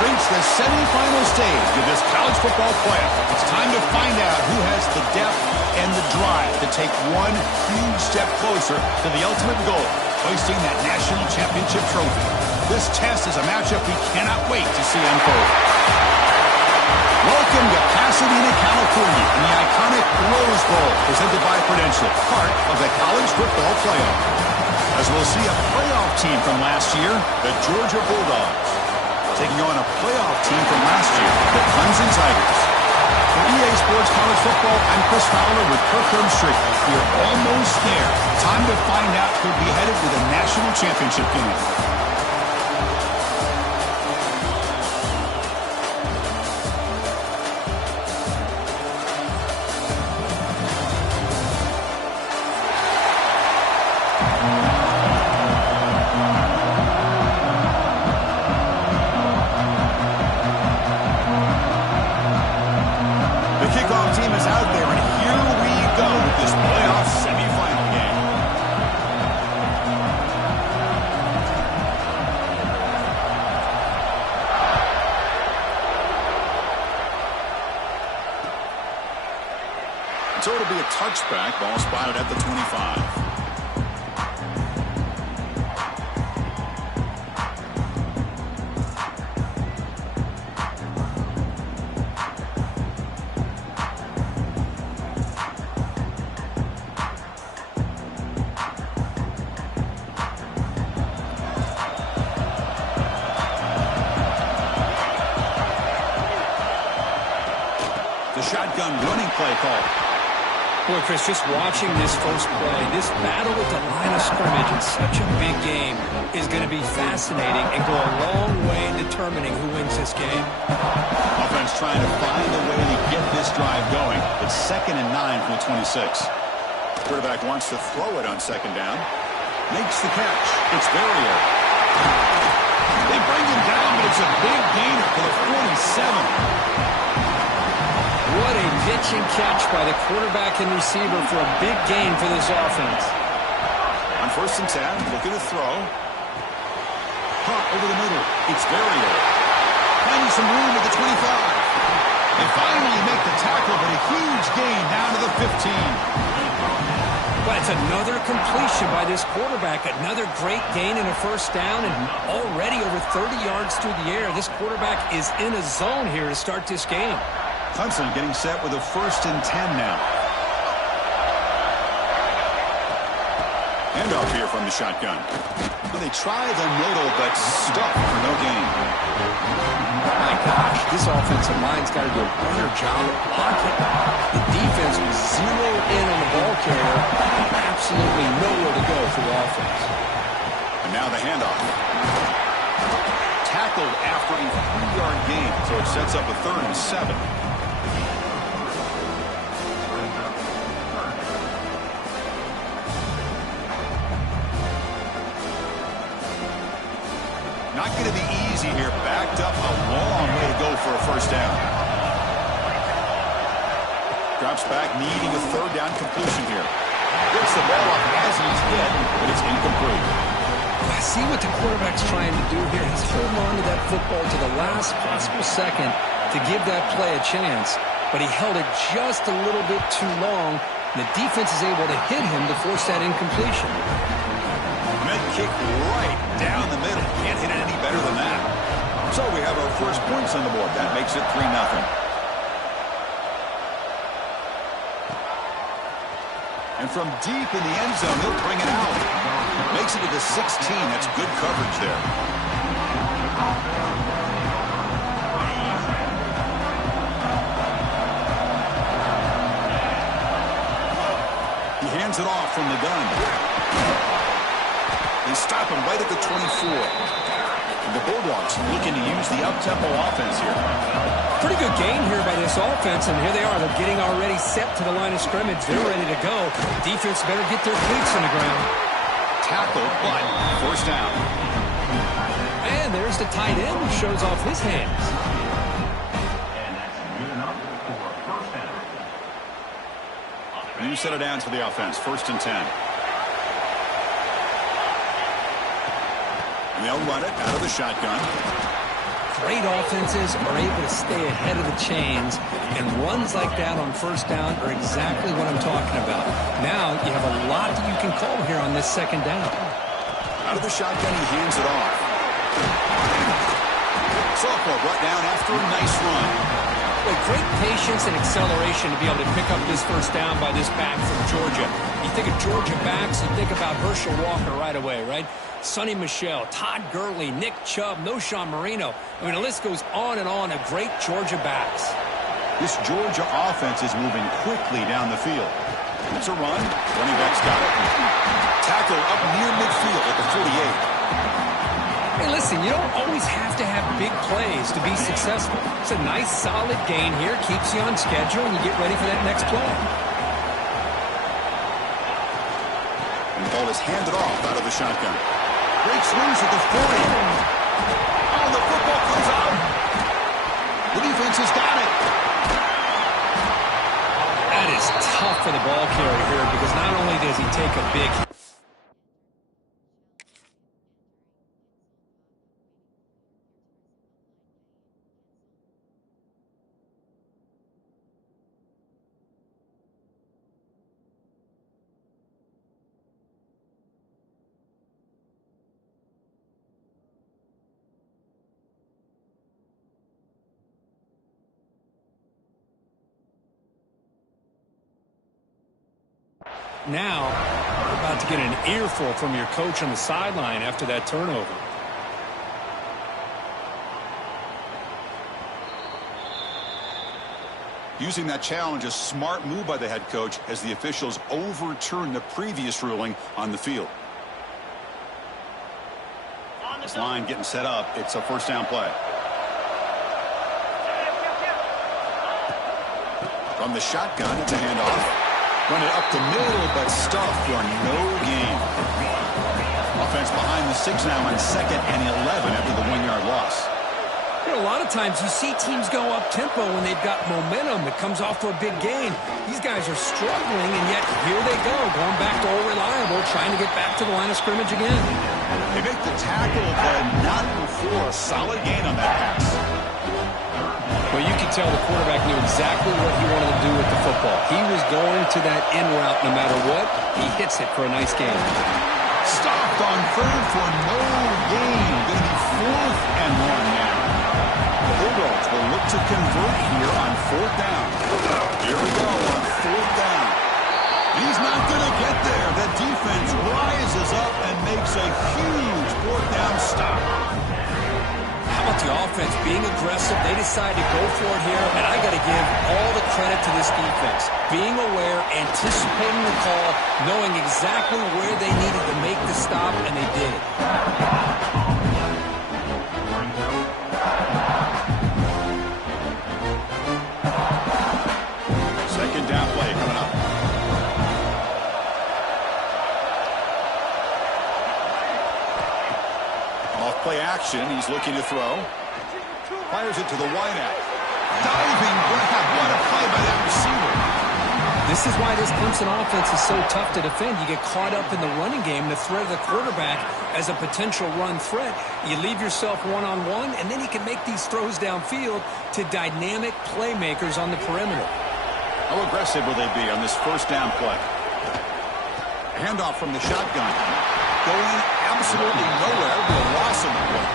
reached the semifinal stage of this college football playoff. It's time to find out who has the depth and the drive to take one huge step closer to the ultimate goal, hoisting that national championship trophy. This test is a matchup we cannot wait to see unfold. Welcome to Pasadena, California, in the iconic Rose Bowl, presented by Prudential, part of the college football playoff. As we'll see a playoff team from last year, the Georgia Bulldogs, taking on a playoff team from last year, the Clemson Tigers. For EA Sports College Football, I'm Chris Fowler with Kirk Hermstrick. We're almost there. Time to find out who'll be headed to the national championship game. So it'll be a touchback, ball spotted at the 25. The shotgun running play call. Boy, Chris, just watching this first play, this battle with the line of scrimmage in such a big game is going to be fascinating and go a long way in determining who wins this game. Offense trying to find a way to get this drive going. It's 2nd and 9 from the 26. Quarterback wants to throw it on 2nd down. Makes the catch. It's Barrier. They bring him down, but it's a big gainer for the 47. What a pitch and catch by the quarterback and receiver for a big gain for this offense. On 1st and 10, looking to throw. Hop over the middle. It's Barrier. Finding some room at the 25. They finally make the tackle, but a huge gain down to the 15. But it's another completion by this quarterback. Another great gain in a 1st down, and already over 30 yards through the air. This quarterback is in a zone here to start this game. Clemson getting set with a 1st and 10 now. Handoff here from the shotgun. Well, they try the middle, but stuck for no gain. My gosh, this offensive line's got to do a better job of blocking. The defense was zeroed in on the ball carrier. Absolutely nowhere to go for the offense. And now the handoff. Tackled after a 3-yard gain, so it sets up a 3rd and 7. Not going to be easy here. Backed up a long way to go for a 1st down. Drops back, needing a 3rd down completion here. Gets the ball up as he's hit, but it's incomplete. I see what the quarterback's trying to do here. He's holding on to that football to the last possible second to give that play a chance. But he held it just a little bit too long. And the defense is able to hit him to force that incompletion. Med kick right down the middle. Can't hit it any better than that. So we have our first points on the board. That makes it 3-0. And from deep in the end zone, he'll bring it out. Makes it to the 16. That's good coverage there. He hands it off from the gun. They stop him right at the 24. And the Bulldogs looking to use the up-tempo offense here. Pretty good gain here by this offense, and here they are. They're getting already set to the line of scrimmage. They're ready to go. Defense better get their cleats on the ground. Tackle, but 1st down. And there's the tight end who shows off his hands. New set of downs for the offense. 1st and 10. And they'll run it out of the shotgun. Great offenses are able to stay ahead of the chains, and runs like that on first down are exactly what I'm talking about. Now you have a lot that you can call here on this second down. Out of the shotgun, he hands it off. Sophomore brought down after a nice run. With great patience and acceleration to be able to pick up this first down by this back from Georgia. You think of Georgia backs, you think about Herschel Walker right away, right? Sonny Michel, Todd Gurley, Nick Chubb, Noshawn Marino. I mean, the list goes on and on of great Georgia backs. This Georgia offense is moving quickly down the field. It's a run. Running back's got it. Tackle up near midfield at the 48. Hey, listen, you don't always have to have big plays to be successful. It's a nice, solid gain here. Keeps you on schedule, and you get ready for that next play. And the ball is handed off out of the shotgun. Breaks loose at the 40. Oh, the football comes out. The defense has got it. That is tough for the ball carrier here because not only does he take a big hit. Now, you're about to get an earful from your coach on the sideline after that turnover. Using that challenge, a smart move by the head coach as the officials overturn the previous ruling on the field. This line getting set up. It's a first down play. From the shotgun, it's a handoff. Run it up the middle, but stuffed for no gain. Offense behind the 6 now on 2nd and 11 after the 1-yard loss. You know, a lot of times you see teams go up-tempo when they've got momentum. It comes off for a big gain. These guys are struggling, and yet here they go, going back to old reliable, trying to get back to the line of scrimmage again. They make the tackle, but not before a solid gain on that pass. Well, you can tell the quarterback knew exactly what he wanted to do with the football. He was going to that in route no matter what. He hits it for a nice gain. Stopped on 3rd for no gain. Going to be 4th and 1 now. The Bulldogs will look to convert here on 4th down. Here we go on 4th down. He's not going to get there. The defense rises up and makes a huge 4th down stop. How about the offense being aggressive? They decide to go for it here, and I got to give all the credit to this defense. Being aware, anticipating the call, knowing exactly where they needed to make the stop, and they did. Second down play coming up. Off-play action. He's looking to throw. Fires it to the wideout. Diving grab. What a play by that receiver. This is why this Clemson offense is so tough to defend. You get caught up in the running game, the threat of the quarterback as a potential run threat. You leave yourself one-on-one, and then you can make these throws downfield to dynamic playmakers on the perimeter. How aggressive will they be on this first down play? Handoff from the shotgun. Going absolutely nowhere. Be a loss of the play.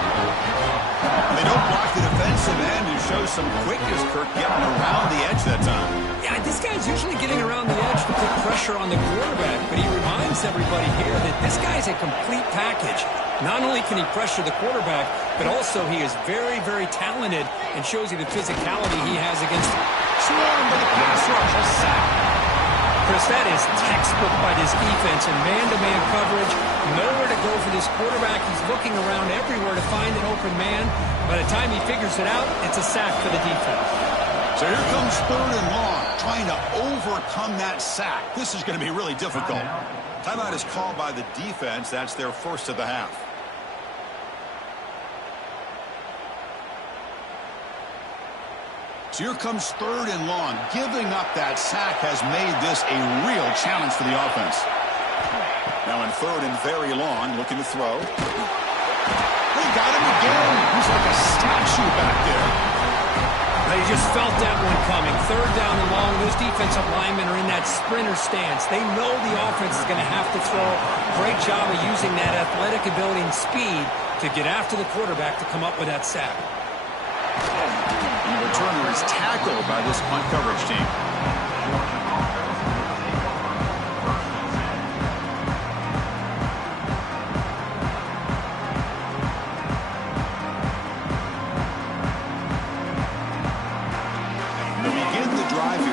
They don't block the defensive end and show some quickness. Kirk getting around the edge that time. Yeah, this guy's usually getting around the edge to put pressure on the quarterback, but he reminds everybody here that this guy's a complete package. Not only can he pressure the quarterback, but also he is very, very talented and shows you the physicality he has against him. Swarmed by the pass rush. A sack. Chris, that is textbook by this defense in man-to-man coverage. Nowhere to go for this quarterback. He's looking around everywhere to find an open man. By the time he figures it out, it's a sack for the defense. So here comes 3rd and long, trying to overcome that sack. This is going to be really difficult. Timeout is called by the defense. That's their first of the half. So here comes 3rd and long. Giving up that sack has made this a real challenge for the offense. Now in 3rd and very long, looking to throw. They got him again. He's like a statue back there. They just felt that one coming. Third down and long. Those defensive linemen are in that sprinter stance. They know the offense is going to have to throw. Great job of using that athletic ability and speed to get after the quarterback to come up with that sack. And the returner is tackled by this punt coverage team.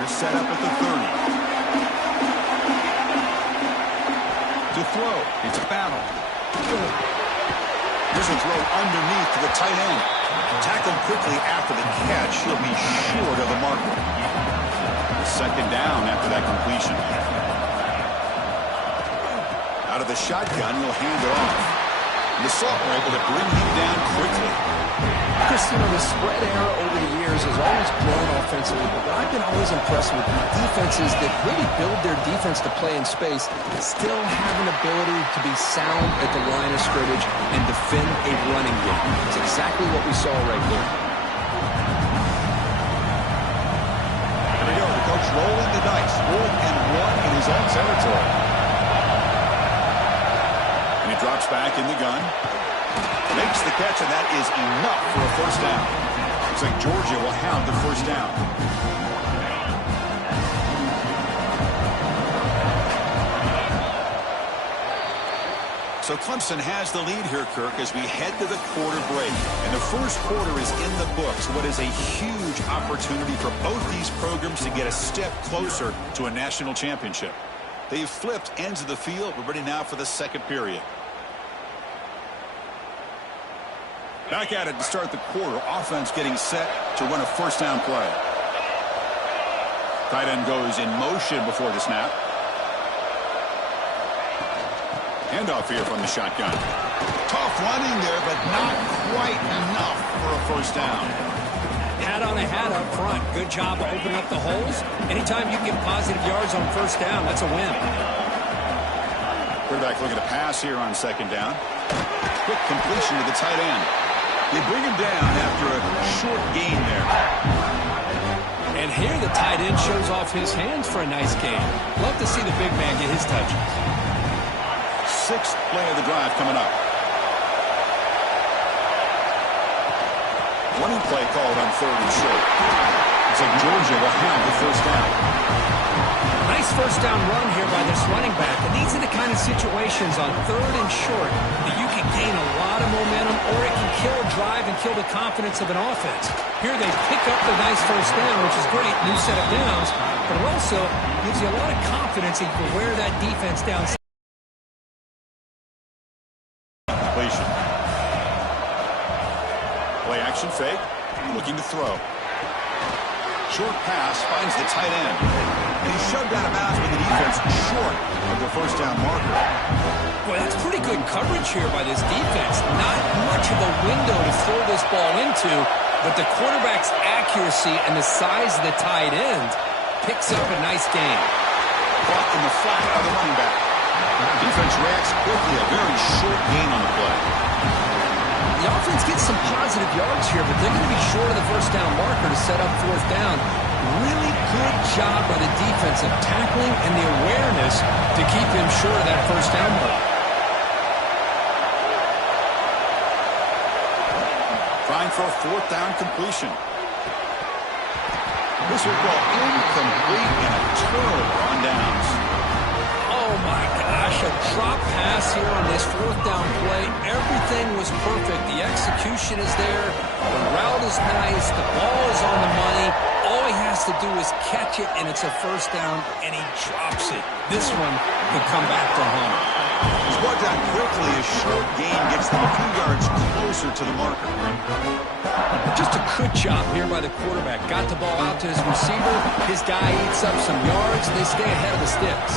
Set up at the 30. To throw. It's a battle. Here's a throw underneath to the tight end. Tackled quickly after the catch. He'll be short of the marker. Second down after that completion. Out of the shotgun, he'll hand it off. And the Salt were able to bring him down quickly. Chris, you know, the spread era over the years has always grown offensively, but what I've been always impressed with defenses that really build their defense to play in space still have an ability to be sound at the line of scrimmage and defend a running game. It's exactly what we saw right there. Here we go, the coach rolling the dice. 4th and 1 in his own territory. And he drops back in the gun. Makes the catch, and that is enough for a first down. Looks like Georgia will have the first down. So Clemson has the lead here, Kirk, as we head to the quarter break. And the first quarter is in the books. What is a huge opportunity for both these programs to get a step closer to a national championship. They've flipped ends of the field. We're ready now for the second period. Back at it to start the quarter. Offense getting set to run a first down play. Tight end goes in motion before the snap. Handoff here from the shotgun. Tough running there, but not quite enough for a first down. Hat on a hat up front. Good job of opening up the holes. Anytime you get positive yards on first down, that's a win. Quarterback looking to pass here on second down. Quick completion to the tight end. They bring him down after a short gain there. And here the tight end shows off his hands for a nice gain. Love to see the big man get his touches. 6th play of the drive coming up. Running play called on 3rd and short. Looks like Georgia will have the first down. Nice first down run here by this running back. And these are the kind of situations on 3rd and short that you can gain a lot of momentum, or it can kill a drive and kill the confidence of an offense. Here they pick up the nice first down, which is great, new set of downs, but it also gives you a lot of confidence that you can wear that defense down. Completion. Play action fake, looking to throw. Short pass finds the tight end. And he's shoved out of bounds with the defense short of the first down marker. Boy, that's pretty good coverage here by this defense. Not much of a window to throw this ball into, but the quarterback's accuracy and the size of the tight end picks up a nice gain. Caught in the flat by the running back. Defense reacts quickly, a very short gain on the play. The offense gets some positive yards here, but they're going to be short of the first down marker to set up 4th down. Really good job by the defense of tackling and the awareness to keep him short of that first down mark. Trying for a 4th down completion. This will go incomplete and a turnover on downs. Oh my gosh, a drop pass here on this 4th down play. Everything was perfect. The execution is there. The route is nice. The ball is on the money. All he has to do is catch it, and it's a first down, and he drops it. This one could come back to home. He's brought down quickly. A short gain gets them a few yards closer to the marker. Just a good job here by the quarterback. Got the ball out to his receiver. His guy eats up some yards. They stay ahead of the sticks.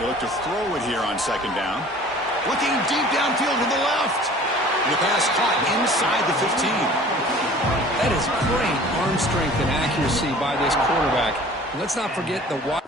They look to throw it here on second down. Looking deep downfield to the left. And the pass caught inside the 15. That is great arm strength and accuracy by this quarterback. Let's not forget the wide.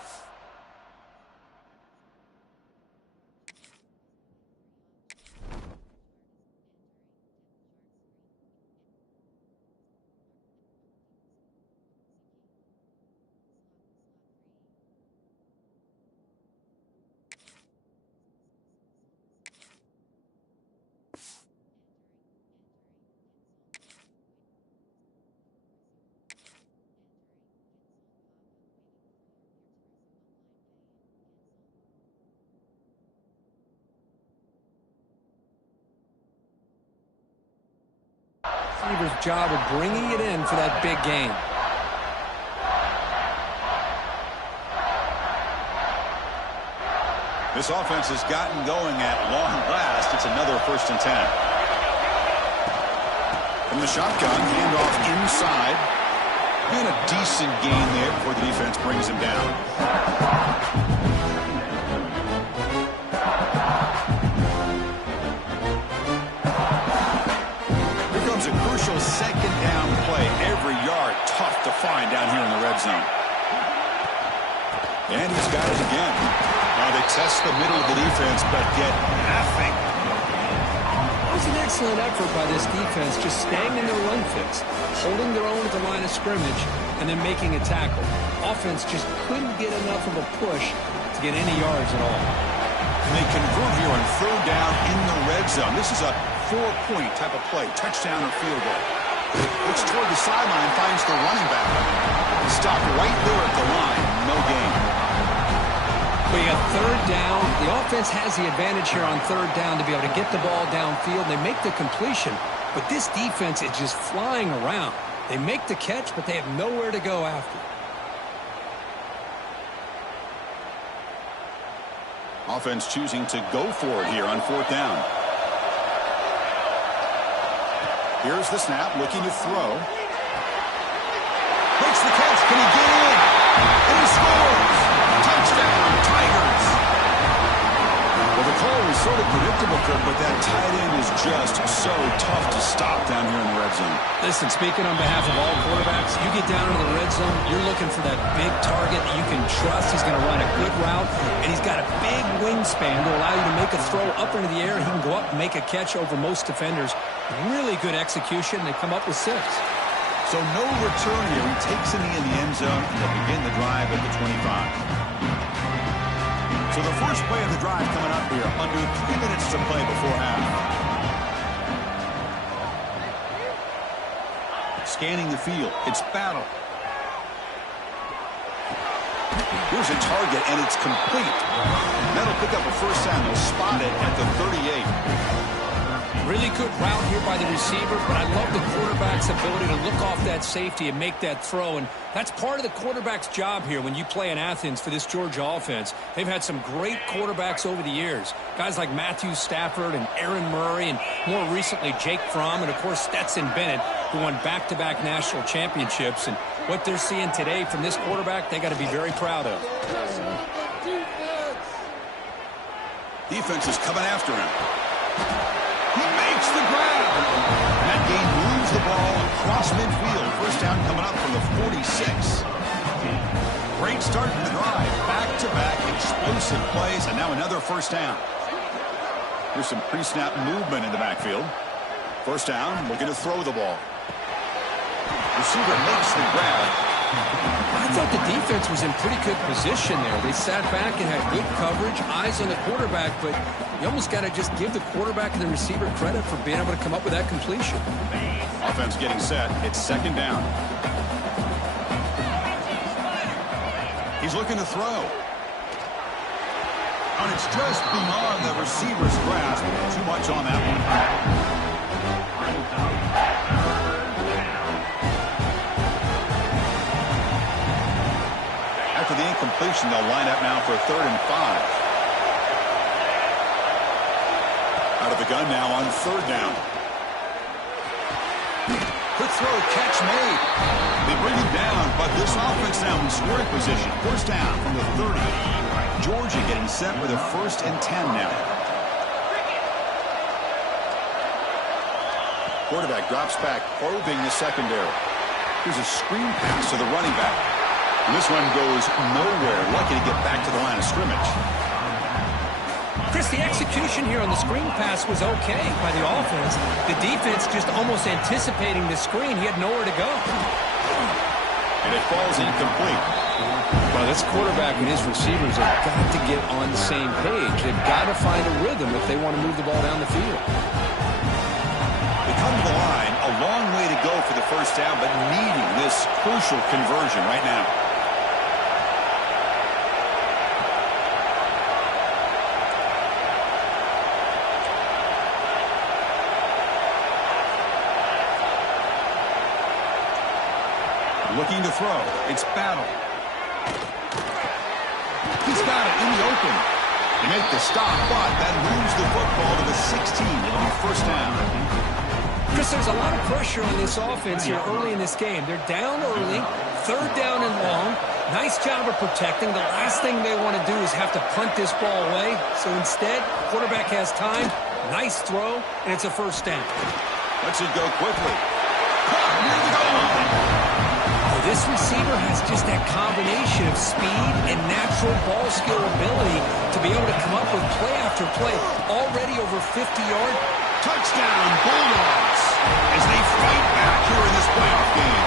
receiver's job of bringing it in for that big gain. This offense has gotten going at long last. It's another 1st and 10. From the shotgun, handoff inside. And a decent gain there before the defense brings him down. Here comes a crucial 2nd down play. Every yard tough to find down here in the red zone. And he's got it again. Now they test the middle of the defense, but get nothing. It was an excellent effort by this defense, just staying in their run fix, holding their own at the line of scrimmage, and then making a tackle. Offense just couldn't get enough of a push to get any yards at all. And they convert here on 3rd down in the red zone. This is a 4-point type of play, touchdown or field goal. Looks toward the sideline, finds the running back. Stopped right there at the line, no gain. But you got 3rd down. The offense has the advantage here on 3rd down to be able to get the ball downfield. They make the completion, but this defense is just flying around. They make the catch, but they have nowhere to go after. Offense choosing to go for it here on 4th down. Here's the snap, looking to throw. Makes the catch. Can he get in? And he scores! Touchdown, Tigers! Well, the call was sort of predictable, Kirk, but that tight end is just so tough to stop down here in the red zone. Listen, speaking on behalf of all quarterbacks, you get down into the red zone, you're looking for that big target that you can trust. He's going to run a good route, and he's got a big wingspan to allow you to make a throw up into the air. He can go up and make a catch over most defenders. Really good execution. They come up with 6. So no return here. He takes it in the end zone, and they'll begin the drive at the 25. So the first play of the drive coming up here, under 3 minutes to play before half. Scanning the field. It's Battle. Here's a target, and it's complete. That'll pick up a 1st down. They'll spot it at the 38. Really good route here by the receiver, but I love the quarterback's ability to look off that safety and make that throw, and that's part of the quarterback's job here when you play in Athens for this Georgia offense. They've had some great quarterbacks over the years, guys like Matthew Stafford and Aaron Murray, and more recently Jake Fromm, and of course Stetson Bennett, who won back-to-back national championships. And what they're seeing today from this quarterback, they got to be very proud of. Defense is coming after him. He makes the grab. That game moves the ball across midfield. 1st down coming up from the 46. Great start to the drive. Back-to-back explosive plays, and now another 1st down. Here's some pre-snap movement in the backfield. 1st down, looking to throw the ball. Receiver makes the grab. I thought the defense was in pretty good position there. They sat back and had good coverage, eyes on the quarterback, but you almost got to just give the quarterback and the receiver credit for being able to come up with that completion. Offense getting set. It's 2nd down. He's looking to throw. And it's just beyond the receiver's grasp. Too much on that one. After the incompletion, they'll line up now for 3rd and 5. Out of the gun now on 3rd down. Quick throw, catch made. They bring him down, but this offense now in scoring position. 1st down from the 30. Georgia getting set with a 1st and 10 now. Quarterback drops back, probing the secondary. Here's a screen pass to the running back. And this one goes nowhere. Lucky to get back to the line of scrimmage. Chris, the execution here on the screen pass was okay by the offense. The defense just almost anticipating the screen. He had nowhere to go. And it falls incomplete. Well, this quarterback and his receivers have got to get on the same page. They've got to find a rhythm if they want to move the ball down the field. They come to the line. A long way to go for the 1st down, but needing this crucial conversion right now. Looking to throw. It's Battle. He's got it in the open. They make the stop, but that moves the football to the 16. It'll be first down. Chris, there's a lot of pressure on this offense here early in this game. They're down early, third down and long. Nice job of protecting. The last thing they want to do is have to punt this ball away. So instead, quarterback has time, nice throw, and it's a first down. Lets it go quickly. Near the goal line. Oh, this receiver has just that combination of speed and natural ball skill ability to be able to come up with play after play. Already over 50-yard. Touchdown, Bulldogs, as they fight back here in this playoff game.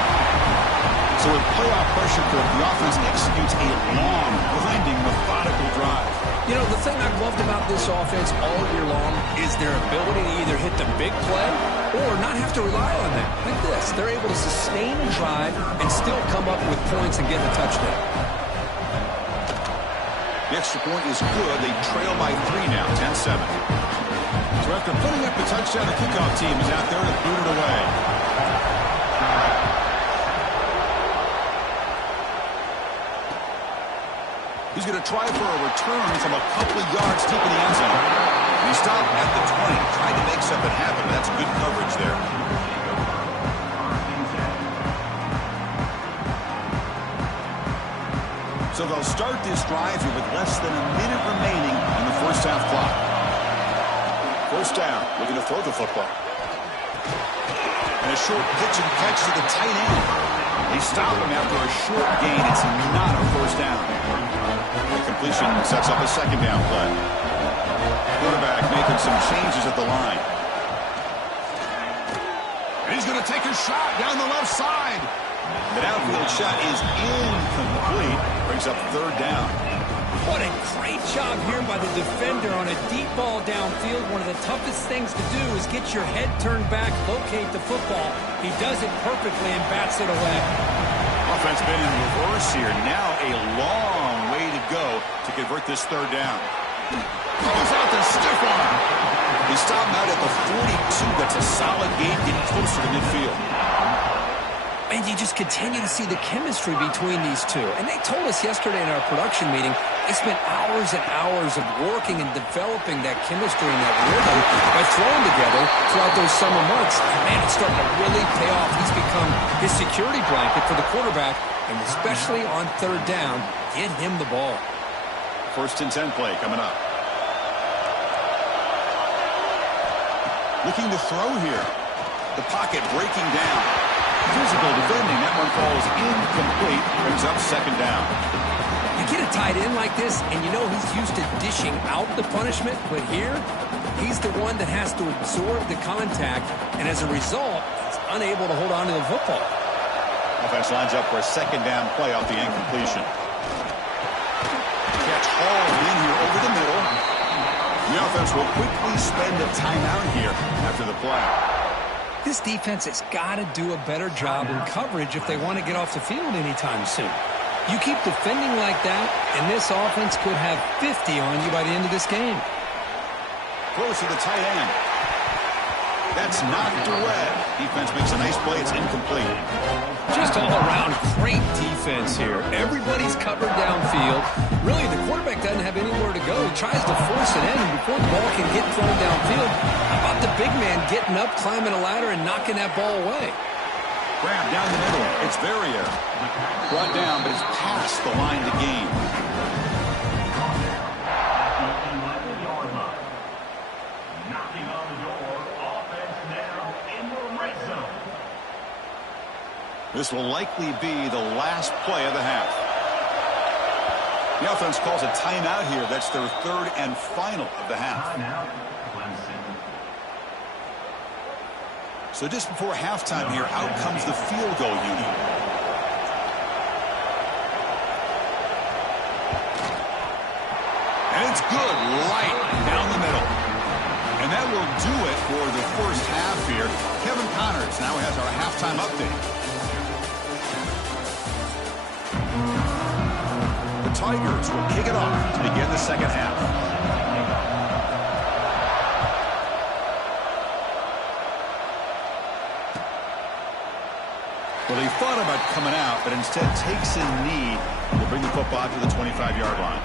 So with playoff pressure, the offense executes a long, grinding, methodical drive. You know, the thing I've loved about this offense all year long is their ability to either hit the big play or not have to rely on them. Like this, they're able to sustain a drive and still come up with points and get a touchdown. The extra point is good. They trail by 3 now, 10-7. So after putting up the touchdown, the kickoff team is out there to boot it away. He's going to try for a return from a couple of yards deep in the end zone. And he stopped at the 20, tried to make something happen. That's good coverage there. So they'll start this drive here with less than a minute remaining in the first half clock. First down, looking to throw the football. And a short pitch and catch to the tight end. They stop him after a short gain. It's not a first down. The completion sets up a second down play. Quarterback making some changes at the line. And he's going to take a shot down the left side. The downfield shot is incomplete. Brings up third down. What a great job here by the defender on a deep ball downfield. One of the toughest things to do is get your head turned back, locate the football. He does it perfectly and bats it away. Offense been in reverse here. Now a long way to go to convert this third down. Goes out the stiff arm. He stopped out at the 42. That's a solid gain, getting closer to midfield. And you just continue to see the chemistry between these two. And they told us yesterday in our production meeting, they spent hours and hours of working and developing that chemistry and that rhythm by throwing together throughout those summer months. And man, it's starting to really pay off. He's become his security blanket for the quarterback, and especially on third down, get him the ball. First and 10 play coming up. Looking to throw here. The pocket breaking down. Physical defending. That one falls incomplete. Brings up second down. You get a tight end like this, and you know he's used to dishing out the punishment, but here, he's the one that has to absorb the contact, and as a result, he's unable to hold on to the football. Offense lines up for a second down play off the incompletion. Catch hauled in here over the middle. The offense will quickly spend a timeout here after the play. This defense has got to do a better job in coverage if they want to get off the field anytime soon. You keep defending like that, and this offense could have 50 on you by the end of this game. Close to the tight end. That's knocked away. Defense makes a nice play. It's incomplete. Just all around great defense here. Everybody's covered downfield. Really, the quarterback doesn't have anywhere to go. He tries to force it in, and before the ball can get thrown downfield, how about the big man getting up, climbing a ladder, and knocking that ball away? Grab down the middle. It's Verrier. Brought down, but it's past the line to gain. This will likely be the last play of the half. The offense calls a timeout here. That's their third and final of the half. So just before halftime here, out comes the field goal unit. And it's good, right down the middle. And that will do it for the first half here. Kevin Connors now has our halftime update. The Tigers will kick it off to begin the second half. Well, they thought about coming out, but instead takes a knee. Will bring the football to the 25-yard line.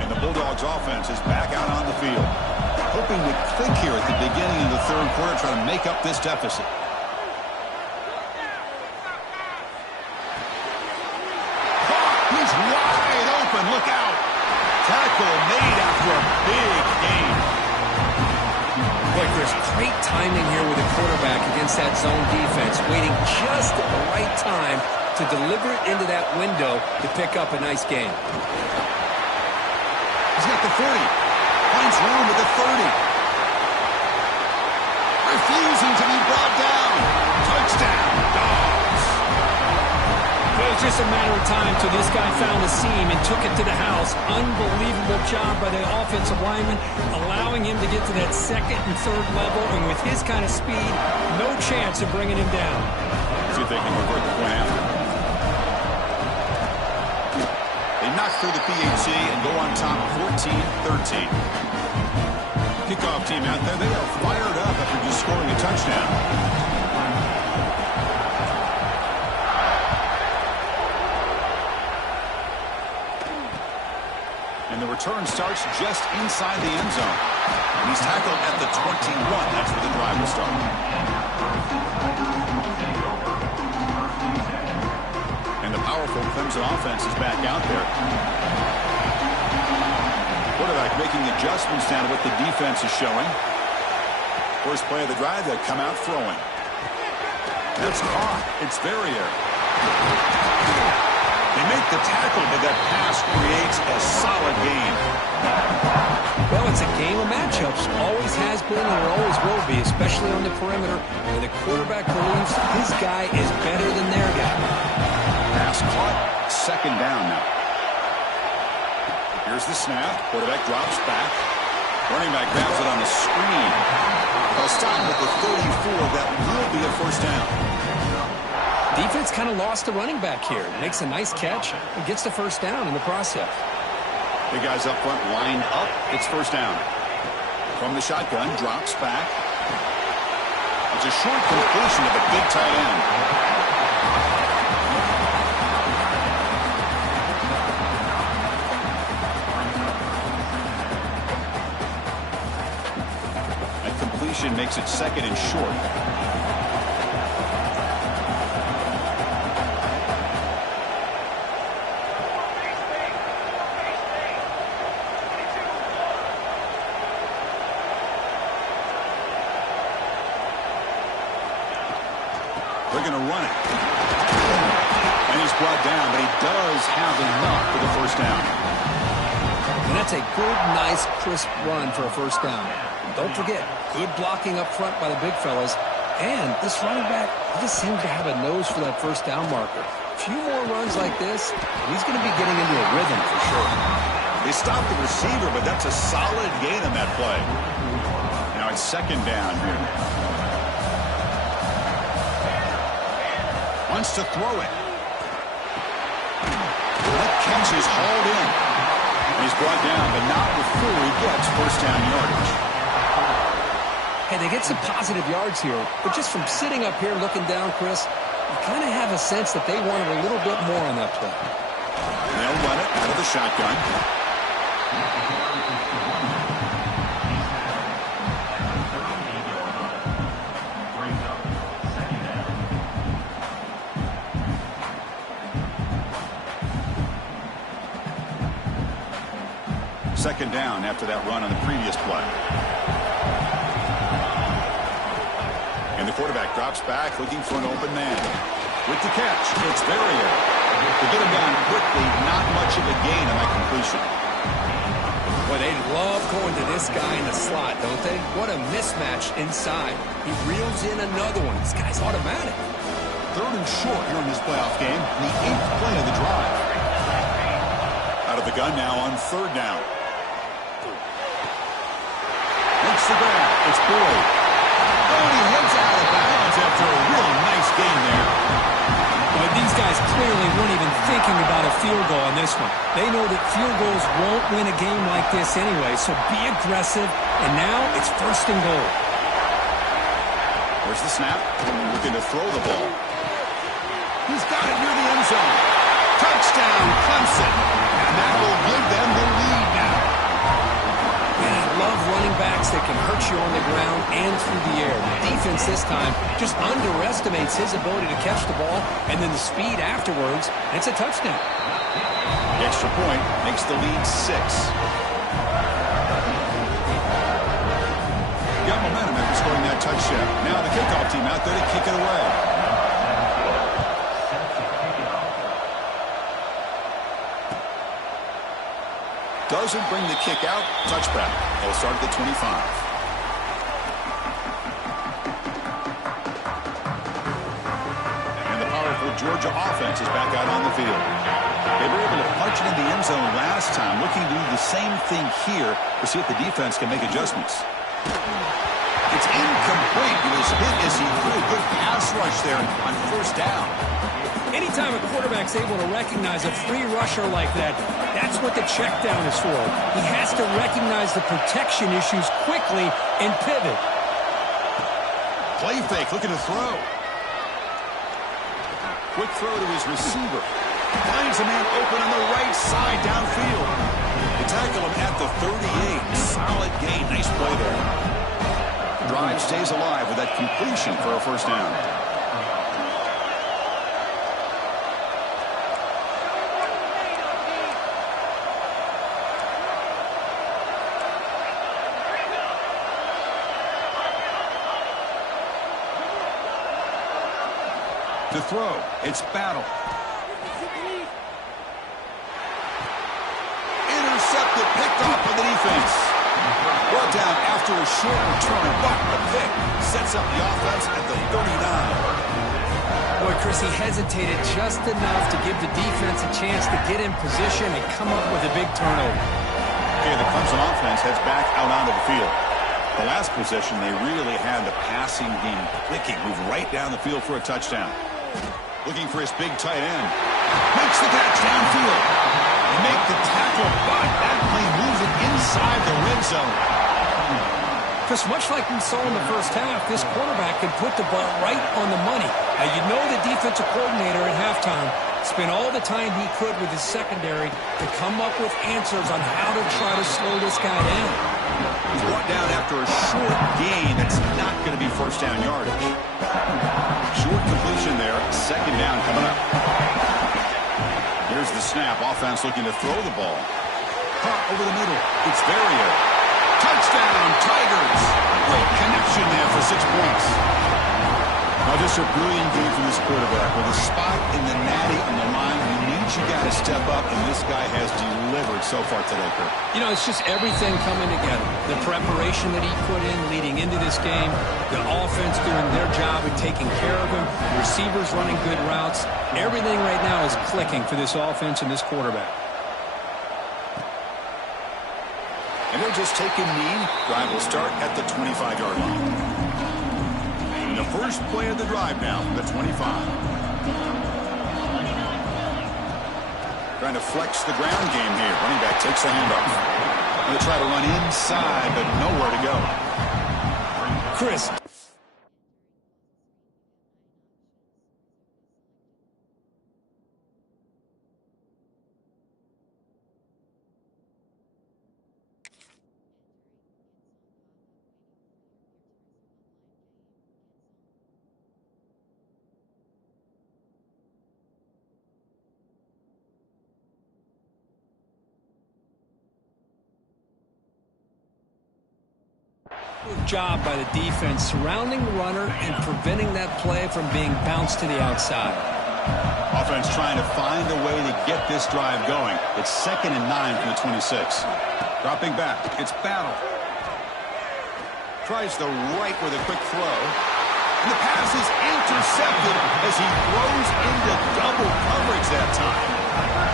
And the Bulldogs offense is back out on the field. Hoping to click here at the beginning of the third quarter, try to make up this deficit. He's wide open. Look out. Tackle made after a big gain. Boy, Chris, great timing here with the quarterback against that zone defense, waiting just at the right time to deliver it into that window to pick up a nice gain. He's got the 40. Finds room at the 30. Refusing to be brought down. Touchdown, Dogs. Well, it was just a matter of time till this guy found a seam and took it to the house. Unbelievable job by the offensive lineman, allowing him to get to that second and third level, and with his kind of speed, no chance of bringing him down. See if they can revert the point after. They knock through the PHC and go on top 14-13. Kickoff team out there, they are fired up after just scoring a touchdown. And the return starts just inside the end zone. And he's tackled at the 21. That's where the drive will start. And the powerful Clemson offense is back out there. Quarterback making adjustments down to what the defense is showing. First play of the drive, they come out throwing. That's caught. It's Verrier. They make the tackle, but that pass creates a solid gain. Well, it's a game of matchups. Always has been and always will be, especially on the perimeter, where the quarterback believes his guy is better than their guy. Pass caught. Second down now. Here's the snap. Quarterback drops back. Running back grabs it on the screen. They'll stop at the 34. That will be a first down. Defense kind of lost the running back here. Makes a nice catch and gets the first down in the process. The guys up front lined up. It's first down. From the shotgun, drops back. It's a short completion of a big tight end. That completion makes it second and short. They're going to run it. And he's brought down, but he does have enough for the first down. And that's a good, nice, crisp run for a first down. Don't forget, good blocking up front by the big fellas. And this running back, he just seems to have a nose for that first down marker. A few more runs like this, he's going to be getting into a rhythm for sure. They stopped the receiver, but that's a solid gain on that play. Now it's second down here. Wants to throw it. That catch is hauled in. And he's brought down, but not before he gets first down yardage. Hey, they get some positive yards here, but just from sitting up here looking down, Chris, you kind of have a sense that they wanted a little bit more on that play. They'll run it out of the shotgun. Second down after that run on the previous play. And the quarterback drops back looking for an open man. With the catch, it's Verrier. To get him down quickly, not much of a gain on that completion. Boy, they love going to this guy in the slot, don't they? What a mismatch inside. He reels in another one. This guy's automatic. Third and short here in this playoff game. The 8th play of the drive. Out of the gun now on third down. Makes the grab. It's Boyd. Oh, and he heads out of bounds after a real nice gain there. Well, These guys clearly weren't even thinking about a field goal on this one. They know that field goals won't win a game like this anyway, so be aggressive, and now it's first and goal. Where's the snap? Looking to throw the ball. He's got it near the end zone. Touchdown, Clemson. And that will give them the lead now. Man, I love running backs that can hurt you on the ground and through the air. The defense this time just underestimates his ability to catch the ball, and then the speed afterwards, and it's a touchdown. The extra point makes the lead 6. Got momentum after scoring that touchdown. Now the kickoff team out there to kick it away. Doesn't bring the kick out. Touchback. They'll start at the 25. And the powerful Georgia offense is back out on the field. They were able to punch it in the end zone last time. Looking to do the same thing here to see if the defense can make adjustments. It's incomplete. He was hit as he threw a good pass rush there on first down. Anytime a quarterback's able to recognize a free rusher like that, that's what the check down is for. He has to recognize the protection issues quickly and pivot. Play fake, looking to throw. Quick throw to his receiver. Finds a man open on the right side downfield. They tackle him at the 38. Solid gain. Nice play there. Drive stays alive with that completion for a first down. To throw, it's Battle. Intercepted, picked off by the defense. Brought down after a short return, but the pick sets up the offense at the 39. Boy, Chris, he hesitated just enough to give the defense a chance to get in position and come up with a big turnover. Okay, the Clemson offense heads back out onto the field. The last possession, they really had the passing game clicking, moved right down the field for a touchdown. Looking for his big tight end. Makes the catch downfield. They make the tackle, but that play moves it inside the red zone. Chris, much like we saw in the first half, this quarterback can put the ball right on the money. Now, you know the defensive coordinator at halftime spent all the time he could with his secondary to come up with answers on how to try to slow this guy down. He's brought down after a short gain that's not going to be first down yardage. Short completion there. Second down coming up. Here's the snap. Offense looking to throw the ball. Caught over the middle. It's Vario. Touchdown, Tigers. Great connection there for 6 points. Now, just a brilliant game from this quarterback. With a spot in the natty on the line, you got to step up, and this guy has delivered so far today, Kirk. You know, it's just everything coming together. The preparation that he put in leading into this game, the offense doing their job of taking care of him, receivers running good routes. Everything right now is clicking for this offense and this quarterback. And they're just taking knee. Drive will start at the 25-yard line. And the first play of the drive now from the 25. Trying to flex the ground game here. Running back takes the handoff. Going to try to run inside, but nowhere to go. Chris. Good job by the defense surrounding the runner and preventing that play from being bounced to the outside. Offense trying to find a way to get this drive going. It's 2nd and 9 from the 26. Dropping back. It's Battle. Tries the right with a quick throw. And the pass is intercepted as he throws into double coverage that time.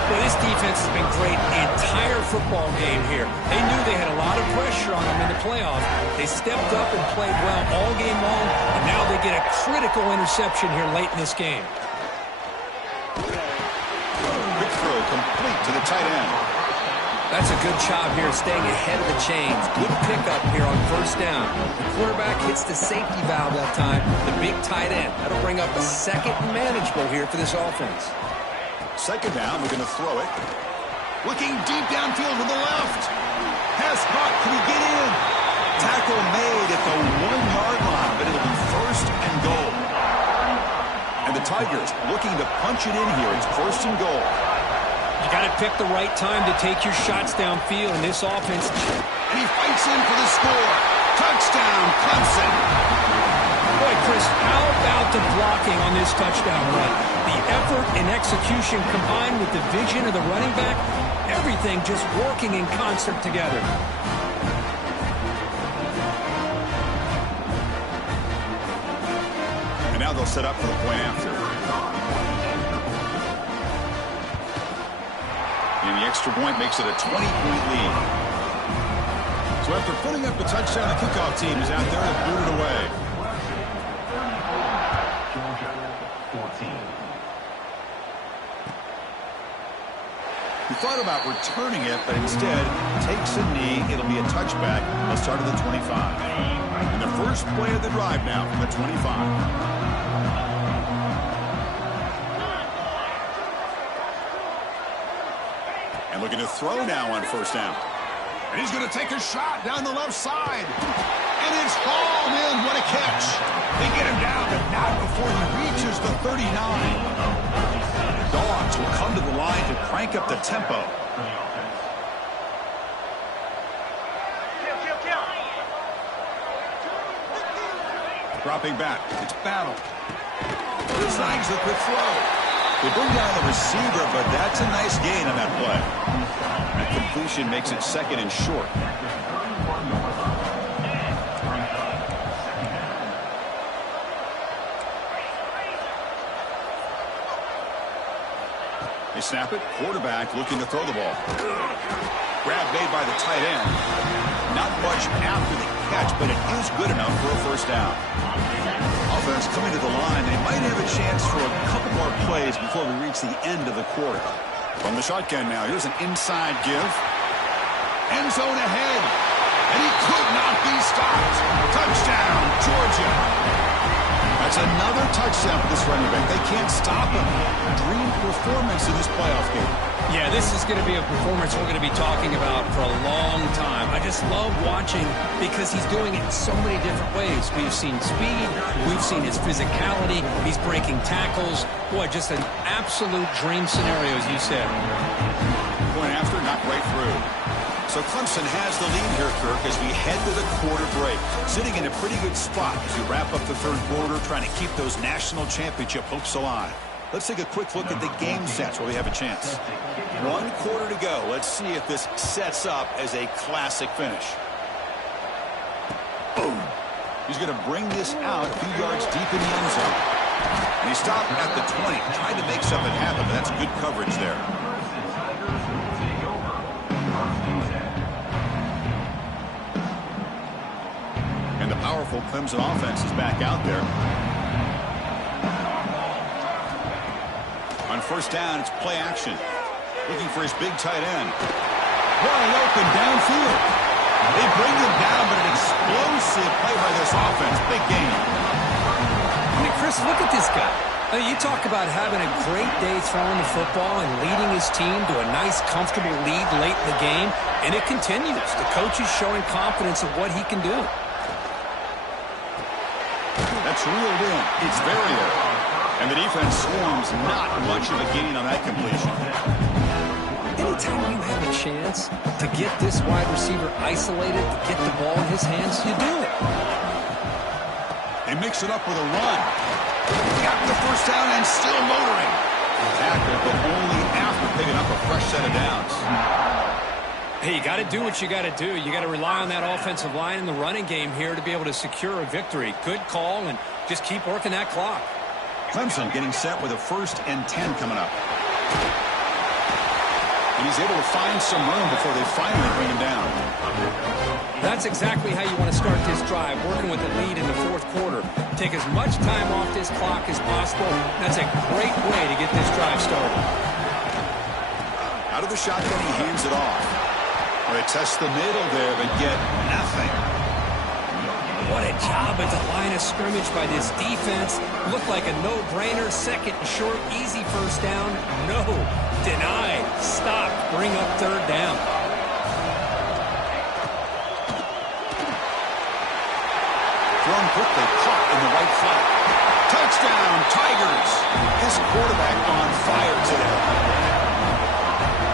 Well, this defense has been great the entire football game here. They knew they had a lot of pressure on them in the playoff. They stepped up and played well all game long, and now they get a critical interception here late in this game. complete to the tight end. That's a good job here staying ahead of the chains. Good pickup here on first down. The quarterback hits the safety valve that time, the big tight end. That'll bring up a second and manageable here for this offense. Second down, we're going to throw it. Looking deep downfield to the left. Pass caught. Can he get in? Tackle made at the 1-yard line, but it'll be first and goal. And the Tigers looking to punch it in here. It's first and goal. You got to pick the right time to take your shots downfield in this offense. And he fights in for the score. Touchdown, Clemson. Boy, Chris, how about the blocking on this touchdown run? The effort and execution combined with the vision of the running back, everything just working in concert together. And now they'll set up for the point after. And the extra point makes it a 20-point lead. So after putting up the touchdown, the kickoff team is out there to boot it away. He thought about returning it, but instead takes a knee. It'll be a touchback. They'll start at the 25. And the first play of the drive now from the 25. And looking to throw now on first down. And he's going to take a shot down the left side. And it's hauled in. What a catch. They get him down, but not before he reaches the 39. The Dogs will come to the line to crank up the tempo. Dropping back. It's Battle. Snags the quick throw. They bring down the receiver, but that's a nice gain on that play. That completion makes it second and short. They snap it. Quarterback looking to throw the ball. Grab made by the tight end. Not much after the catch, but it is good enough for a first down. Offense coming to the line. They might have a chance for a couple more plays before we reach the end of the quarter. From the shotgun now, here's an inside give. End zone ahead. And he could not be stopped. Touchdown, Georgia. That's another touchdown for this running back. They can't stop him. Dream performance in this playoff game. Yeah, this is going to be a performance we're going to be talking about for a long time. I just love watching because he's doing it in so many different ways. We've seen speed. We've seen his physicality. He's breaking tackles. Boy, just an absolute dream scenario, as you said. Point after, knocked right through. So Clemson has the lead here, Kirk, as we head to the quarter break. Sitting in a pretty good spot as we wrap up the third quarter, trying to keep those national championship hopes alive. Let's take a quick look at the game sets where we have a chance. 1 quarter to go. Let's see if this sets up as a classic finish. Boom. He's going to bring this out a few yards deep in the end zone. And he stopped at the 20, trying to make something happen, but that's good coverage there. And the powerful Clemson offense is back out there. On first down, it's play action. Looking for his big tight end. Wide open downfield. They bring him down, but an explosive play by this offense. Big game. I mean, Chris, look at this guy. I mean, you talk about having a great day throwing the football and leading his team to a nice, comfortable lead late in the game, and it continues. The coach is showing confidence of what he can do. That's reeled in. It's very low. And the defense swarms, not much of a gain on that completion. Anytime you have a chance to get this wide receiver isolated, to get the ball in his hands, you do it. They mix it up with a run. Got the first down and still motoring. Tackled, but only after picking up a fresh set of downs. Hey, you got to do what you got to do. You got to rely on that offensive line in the running game here to be able to secure a victory. Good call, and just keep working that clock. Clemson getting set with a 1st and 10 coming up. And he's able to find some room before they finally bring him down. That's exactly how you want to start this drive, working with the lead in the 4th quarter. Take as much time off this clock as possible. That's a great way to get this drive started. Out of the shotgun, he hands it off. Well, they test the middle there, but get nothing. What a job at the line of scrimmage by this defense. Looked like a no-brainer. Second and short, easy first down. No, denied, stopped, bring up third down. Thrown quickly, caught in the right flat. Touchdown, Tigers. This quarterback on fire today.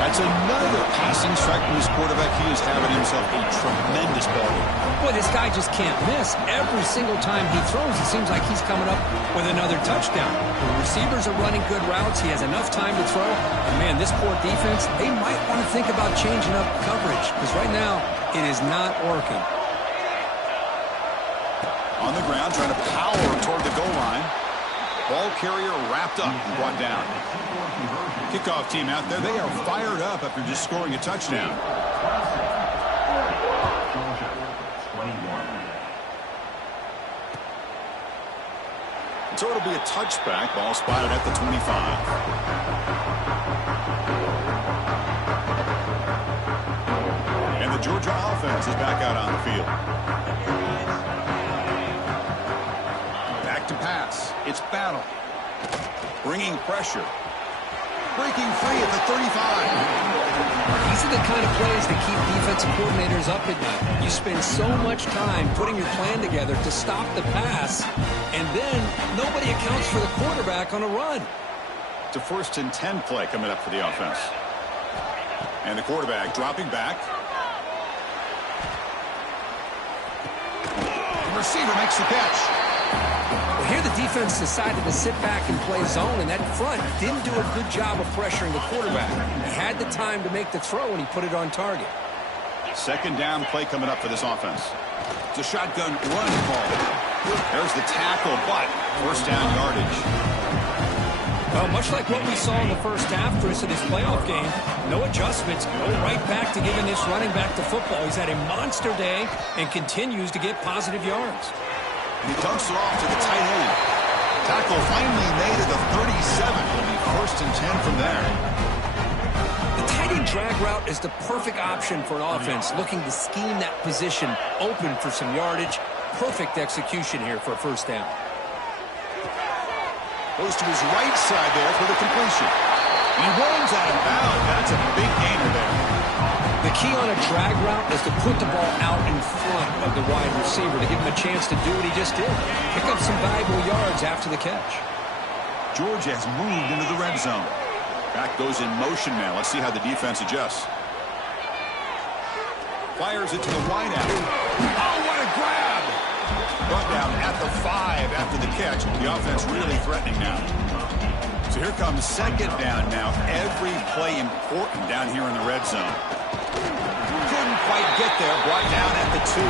That's another passing strike from his quarterback. He is having himself a tremendous ball game. Boy, this guy just can't miss. Every single time he throws, it seems like he's coming up with another touchdown. The receivers are running good routes. He has enough time to throw. And man, this poor defense, they might want to think about changing up coverage because right now it is not working. On the ground, trying to power toward the goal line. Ball carrier wrapped up and brought down. Kickoff team out there. They are fired up after just scoring a touchdown. So it'll be a touchback. Ball spotted at the 25. And the Georgia offense is back out on the field. Back to pass. It's Battle. Bringing pressure. Breaking free at the 35. These are the kind of plays that keep defensive coordinators up at night. You spend so much time putting your plan together to stop the pass, and then nobody accounts for the quarterback on a run. It's a 1st and 10 play coming up for the offense. And the quarterback dropping back. The receiver makes the catch. Well, here the defense decided to sit back and play zone, and that front didn't do a good job of pressuring the quarterback. He had the time to make the throw, and he put it on target. 2nd down play coming up for this offense. It's a shotgun run call. There's the tackle, but 1st down yardage. Well, much like what we saw in the first half, Chris, of this playoff game, no adjustments, go right back to giving this running back to football. He's had a monster day and continues to get positive yards. And he dumps it off to the tight end. Tackle finally made at the 37. It'll be 1st and 10 from there. The tight end drag route is the perfect option for an offense looking to scheme that position open for some yardage. Perfect execution here for a 1st down. Goes to his right side there for the completion. He runs out of bounds. That's a big gainer there. The key on a drag route is to put the ball out in front of the wide receiver to give him a chance to do what he just did. Pick up some valuable yards after the catch. Georgia has moved into the red zone. Back goes in motion now. Let's see how the defense adjusts. Fires it to the wideout. Oh, what a grab! Brought down at the 5 after the catch. The offense really threatening now. So here comes 2nd down now. Every play important down here in the red zone. Couldn't quite get there. Brought down at the 2.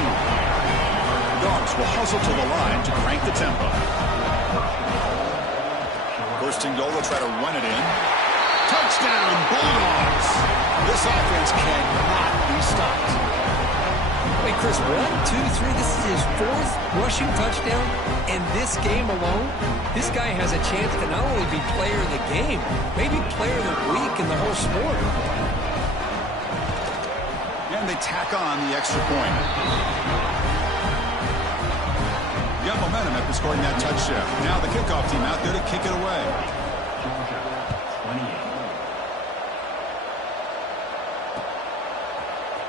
Dogs will hustle to the line to crank the tempo. 1st and goal. They'll try to run it in. Touchdown, Bulldogs. This offense cannot be stopped. Wait, Chris, 1, 2, 3. This is his 4th rushing touchdown in this game alone. This guy has a chance to not only be player of the game, maybe player of the week in the whole sport. And they tack on the extra point. Got momentum after scoring that touchdown. Now the kickoff team out there to kick it away.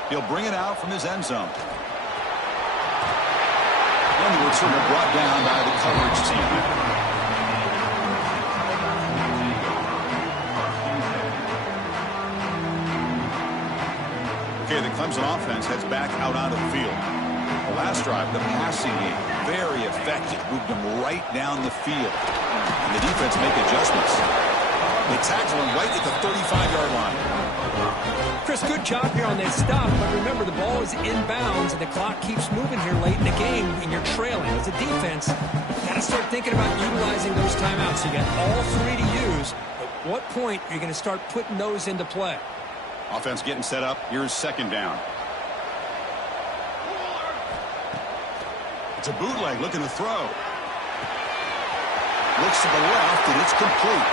He'll bring it out from his end zone. And the returner brought down by the coverage team. Okay, the Clemson offense heads back out onto the field. The last drive, the passing game, very effective. Moved them right down the field. And the defense make adjustments. They tackle him right at the 35-yard line. Chris, good job here on that stop, but remember the ball is inbounds and the clock keeps moving here late in the game and you're trailing. As a defense, you got to start thinking about utilizing those timeouts. You got all 3 to use. At what point are you going to start putting those into play? Offense getting set up. Here's 2nd down. It's a bootleg looking to throw. Looks to the left and it's complete.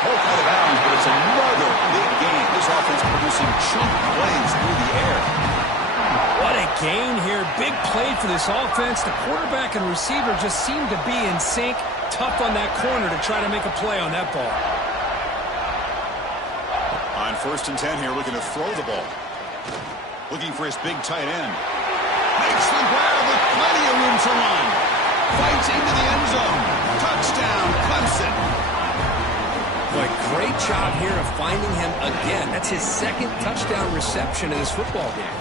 Both out of bounds, but it's another big gain. producing chunk plays through the air. What a gain here. Big play for this offense. The quarterback and receiver just seem to be in sync. Tough on that corner to try to make a play on that ball. On 1st and 10 here, looking to throw the ball. Looking for his big tight end. Makes the grab with plenty of room to run. Fights into the end zone. Touchdown, Clemson. Boy, great job here of finding him again. That's his 2nd touchdown reception in this football game.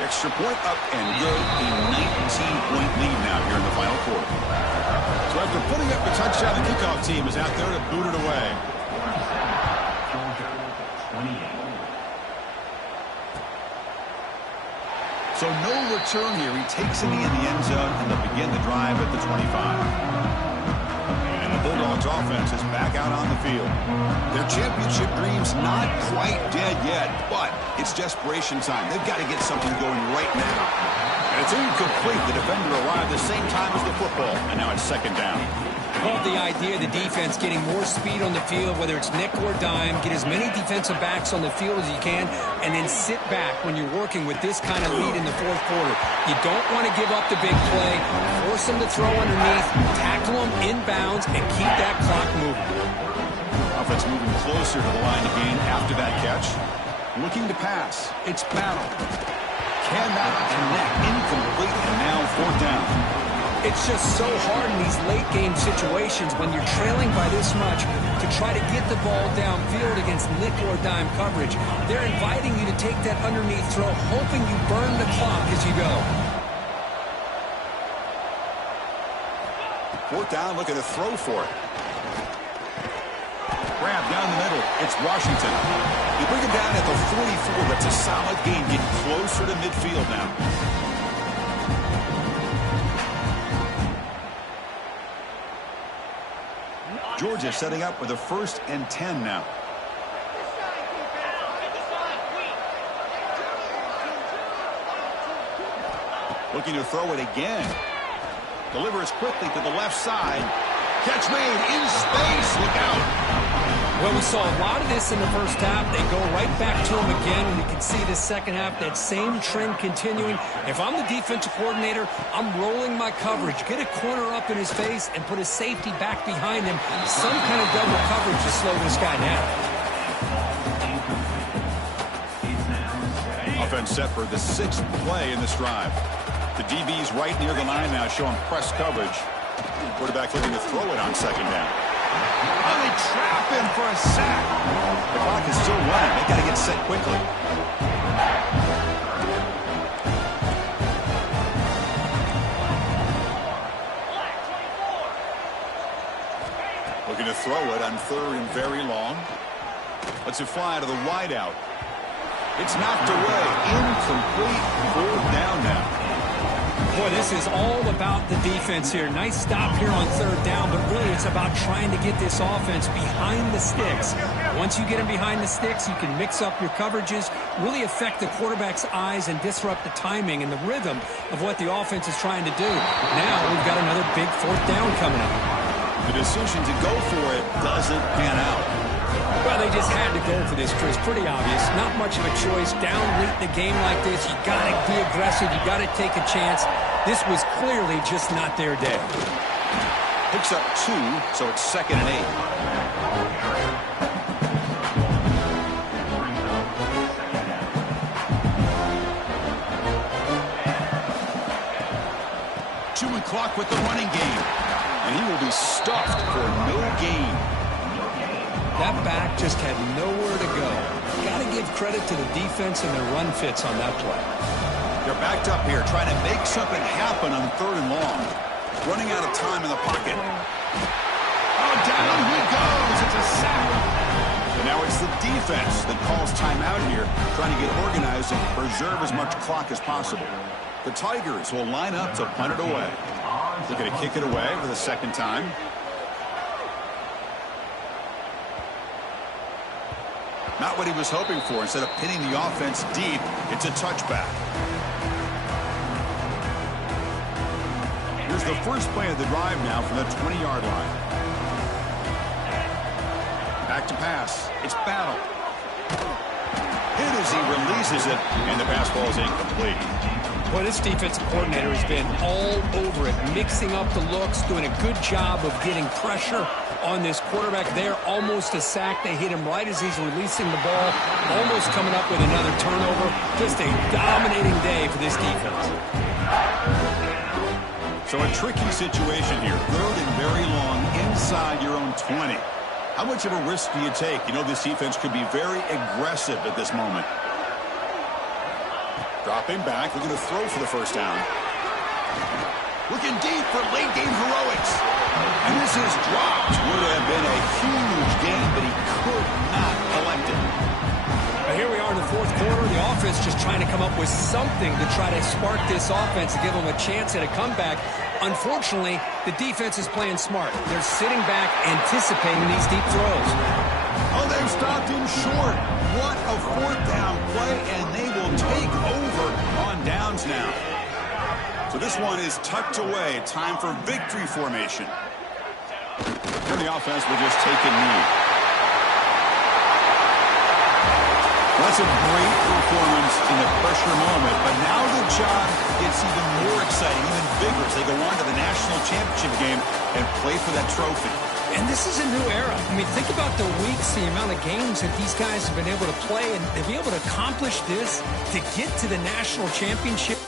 Extra point up and good. A 19-point lead now here in the final quarter. So after putting up the touchdown, the kickoff team is out there to boot it away. So no return here. He takes it in the end zone, and they'll begin the drive at the 25. And the Bulldogs offense is back out on the field. Their championship dream's not quite dead yet, but it's desperation time. They've got to get something going right now. And it's incomplete. The defender arrived the same time as the football, and now it's 2nd down. Love the idea of the defense getting more speed on the field, whether it's nickel or dime. Get as many defensive backs on the field as you can, and then sit back when you're working with this kind of lead in the 4th quarter. You don't want to give up the big play. Force them to throw underneath, tackle them inbounds, and keep that clock moving. Offense moving closer to the line of gain after that catch. Looking to pass. It's Battle. Cannot connect. Incomplete, and now 4th down. It's just so hard in these late-game situations when you're trailing by this much to try to get the ball downfield against nickel or dime coverage. They're inviting you to take that underneath throw, hoping you burn the clock as you go. 4th down, looking to throw for it. Grab down the middle. It's Washington. You bring him down at the 44. That's a solid gain. Getting closer to midfield now. Georgia setting up with a 1st and 10 now. Looking to throw it again. Delivers quickly to the left side. Catch made in space. Look out. Well, we saw a lot of this in the 1st half. They go right back to him again, and you can see the 2nd half, that same trend continuing. If I'm the defensive coordinator, I'm rolling my coverage. Get a corner up in his face and put a safety back behind him. Some kind of double coverage to slow this guy down. Offense set for the 6th play in this drive. The DB's right near the line now, showing press coverage. Quarterback looking to throw it on 2nd down. Oh, they trap him for a sack. The clock is still running. They got to get set quickly. Looking to throw it on 3rd and very long. Lets it fly to the wideout. It's knocked away. Incomplete. 4th down now. Boy, this is all about the defense here. Nice stop here on 3rd down, but really it's about trying to get this offense behind the sticks. Once you get them behind the sticks, you can mix up your coverages, really affect the quarterback's eyes and disrupt the timing and the rhythm of what the offense is trying to do. Now we've got another big 4th down coming up. The decision to go for it doesn't pan out. Well, they just had to go for this, Chris. Pretty obvious. Not much of a choice. Down late in the game like this, you got to be aggressive. You got to take a chance. This was clearly just not their day. Picks up 2, so it's 2nd and 8. 2 and clock with the running game. And he will be stuffed for no gain. That back just had nowhere to go. Got to give credit to the defense and their run fits on that play. They're backed up here, trying to make something happen on 3rd and long. Running out of time in the pocket. Oh, down he goes. It's a sack. And now it's the defense that calls timeout here, trying to get organized and preserve as much clock as possible. The Tigers will line up to punt it away. They're going to kick it away for the 2nd time. Not what he was hoping for. Instead of pinning the offense deep, it's a touchback. Here's the first play of the drive now from the 20-yard line. Back to pass. It's Battle. Hit as he releases it, and the pass ball is incomplete. Well, this defensive coordinator has been all over it, mixing up the looks, doing a good job of getting pressure on this quarterback there. Almost a sack. They hit him right as he's releasing the ball, almost coming up with another turnover. Just a dominating day for this defense. So a tricky situation here. Third and very long inside your own 20. How much of a risk do you take? You know this defense could be very aggressive at this moment. Dropping back, looking to throw for the first down. Looking deep for late game heroics. And this is dropped. Would have been a huge gain, but he could not collect it. Here we are in the fourth quarter. The offense just trying to come up with something to try to spark this offense and give them a chance at a comeback. Unfortunately, the defense is playing smart. They're sitting back, anticipating these deep throws. Oh, they've stopped him short. What a fourth down play, and they will take over on downs now. So this one is tucked away. Time for victory formation. And the offense will just take a knee. That's a great performance in the pressure moment, but now the job gets even more exciting, even bigger as they go on to the national championship game and play for that trophy. And this is a new era. I mean, think about the weeks, the amount of games that these guys have been able to play, and to be able to accomplish this, to get to the national championship